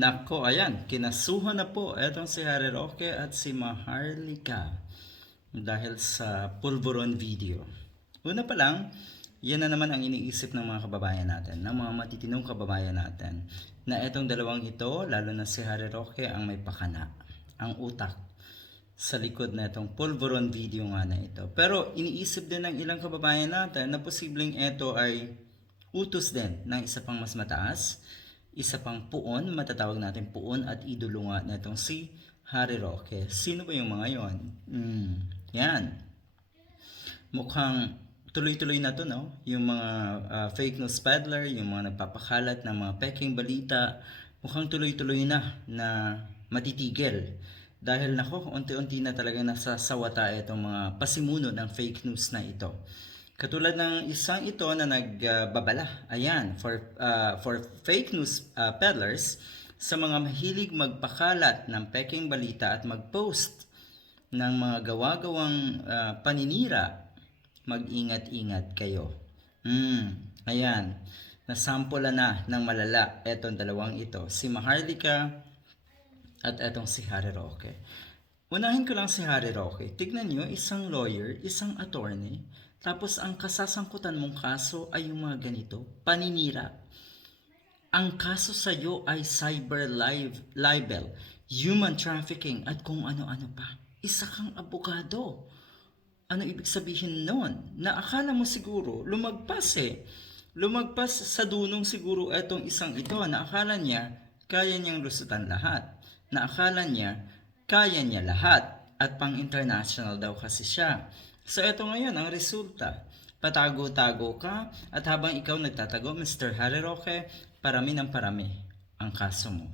Nako, ayan, kinasuhan na po etong si Harry Roque at si Maharlika dahil sa pulveron video. Una pa lang, yan na naman ang iniisip ng mga kababayan natin, ng mga matitinong kababayan natin, na etong dalawang ito, lalo na si Harry Roque, ang may pakana, ang utak sa likod na itong pulveron video nga na ito. Pero iniisip din ng ilang kababayan natin na posibleng ito ay utos din ng isa pang mas mataas, isa pang puon, matatawag natin puon at idolo nga na itong si Harry Roque. Sino ba yung mga yon? Mm, yan. Mukhang tuloy-tuloy na to, no? Yung mga ah, fake news peddler, yung mga nagpapakalat ng mga peking balita, mukhang tuloy-tuloy na na matitigil. Dahil nako, unti-unti na talaga nasasawata itong mga pasimuno ng fake news na ito. Katulad ng isang ito na nagbabala, ayan, for, ah, for fake news ah, peddlers, sa mga mahilig magpakalat ng peking balita at mag-post ng mga gawa-gawang ah, paninira, mag-ingat-ingat kayo. Mm, ayan, nasampulan na ng malala etong dalawang ito, si Maharlika at etong si Harry Roque. Unahin ko lang si Harry Roque. Tignan nyo, isang lawyer, isang attorney, tapos ang kasasangkutan mong kaso ay yung mga ganito, paninira. Ang kaso sa iyo ay cyber live, libel, human trafficking at kung ano-ano pa. Isa kang abogado. Ano ibig sabihin nun? Na akala mo siguro lumagpas eh. Lumagpas sa dunong siguro etong isang ito na akala niya kaya niyang lusutan lahat. Na akala niya kaya niya lahat at pang-international daw kasi siya. So eto ngayon ang resulta. Patago-tago ka at habang ikaw nagtatago, Mr. Harry Roque, parami ng parami ang kaso mo.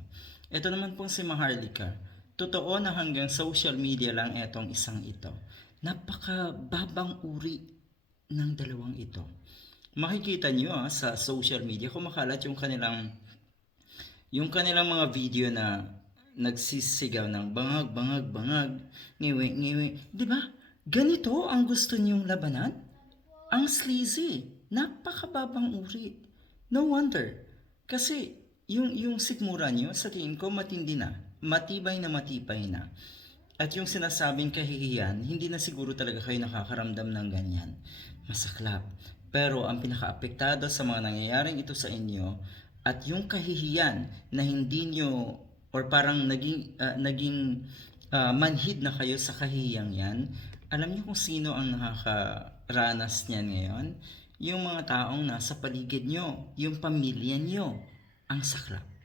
Ito naman pong si Maharlika. Totoo na hanggang social media lang etong isang ito. Napakababang uri ng dalawang ito. Makikita nyo ah, sa social media kumakalat yung kanilang yung kanilang mga video na nagsisigaw ng bangag, bangag, bangag, ngiwi, ngiwi. Di ba? Ganito ang gusto niyong labanan? Ang sleazy. Napakababang uri. No wonder. Kasi yung, yung sikmura niyo, sa tingin ko, matindi na. Matibay na matibay na. At yung sinasabing kahihiyan, hindi na siguro talaga kayo nakakaramdam ng ganyan. Masaklap. Pero ang pinakaapektado sa mga nangyayaring ito sa inyo at yung kahihiyan na hindi nyo or parang naging ah, naging ah, manhid na kayo sa kahihiyang yan, alam niyo kung sino ang nakakaranas niyan ngayon? Yung mga taong nasa paligid nyo, yung pamilya nyo, ang saklap.